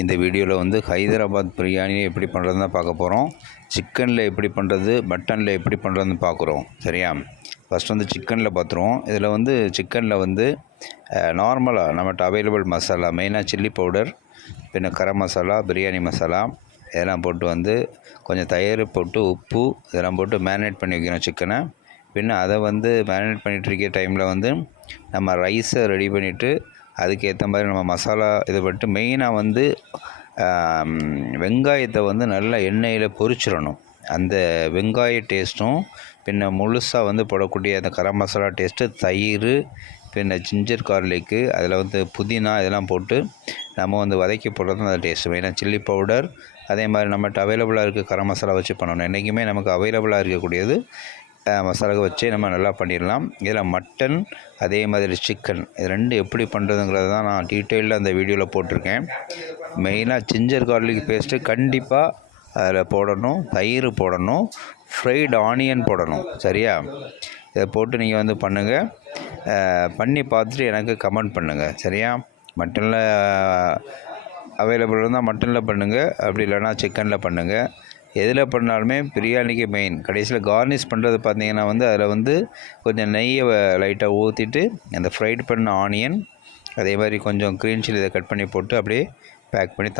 இந்த வீடியோவில் வந்து ஹைதராபாத் பிரியாணி எப்படி பண்ணுறதுன்னு தான் பார்க்க போகிறோம். சிக்கனில் எப்படி பண்ணுறது, மட்டனில் எப்படி பண்ணுறதுன்னு பார்க்குறோம். சரியா? ஃபஸ்ட் வந்து சிக்கனில் பார்த்துருவோம். இதில் வந்து சிக்கனில் வந்து நார்மலாக நம்மகிட்ட அவைலபிள் மசாலா, மெயினாக சில்லி பவுடர், பின்ன கரம் மசாலா, பிரியாணி மசாலா இதெல்லாம் போட்டு வந்து கொஞ்சம் தயிர் போட்டு உப்பு இதெல்லாம் போட்டு மேரினேட் பண்ணி வைக்கணும் சிக்கனை. பின்ன அதை வந்து மேரினேட் பண்ணிகிட்டு இருக்க டைமில் வந்து நம்ம ரைஸை ரெடி பண்ணிவிட்டு அதுக்கேற்ற மாதிரி நம்ம மசாலா இதை பண்ணிட்டு மெயினாக வந்து வெங்காயத்தை வந்து நல்லா எண்ணெயில் பொரிச்சிடணும். அந்த வெங்காய டேஸ்ட்டும் பின்ன முழுசாக வந்து போடக்கூடிய அந்த கரம் மசாலா டேஸ்ட்டு, தயிர், பின்ன ஜிஞ்சர் கார்லிக்கு, அதில் வந்து புதினா இதெல்லாம் போட்டு நம்ம வந்து வதக்கி போடுறது அந்த டேஸ்ட்டு. மெயினாக சில்லி பவுடர், அதே மாதிரி நம்மகிட்ட அவைலபிளாக இருக்க கரம் மசாலா வச்சு பண்ணணும். என்றைக்குமே நமக்கு அவைலபிளாக இருக்கக்கூடியது மசாலா வச்சு நம்ம நல்லா பண்ணிடலாம். இதில் மட்டன் அதே மாதிரி சிக்கன் இது ரெண்டு எப்படி பண்ணுறதுங்கிறது தான் நான் டீட்டெயிலில் அந்த வீடியோவில் போட்டிருக்கேன். மெயினாக ஜிஞ்சர் கார்லிக் பேஸ்ட்டு கண்டிப்பாக அதில் போடணும், தயிர் போடணும், ஃப்ரைடு ஆனியன் போடணும். சரியா? இதை போட்டு நீங்கள் வந்து பண்ணுங்கள். பண்ணி பார்த்துட்டு எனக்கு கமெண்ட் பண்ணுங்கள். சரியா? மட்டனில் அவைலபிள் இருந்தால் மட்டனில் பண்ணுங்கள், அப்படி இல்லைனா சிக்கனில் பண்ணுங்கள். எதில் பண்ணாலுமே பிரியாணிக்கு மெயின் கடைசியில் கார்னிஷ் பண்ணுறது பார்த்திங்கன்னா வந்து அதில் வந்து கொஞ்சம் நெய்யை லைட்டாக ஊற்றிட்டு அந்த ஃப்ரைட் பண்ண ஆனியன், அதே மாதிரி கொஞ்சம் க்ரீன் சில்லி இதை கட் பண்ணி போட்டு அப்படியே பேக் பண்ணி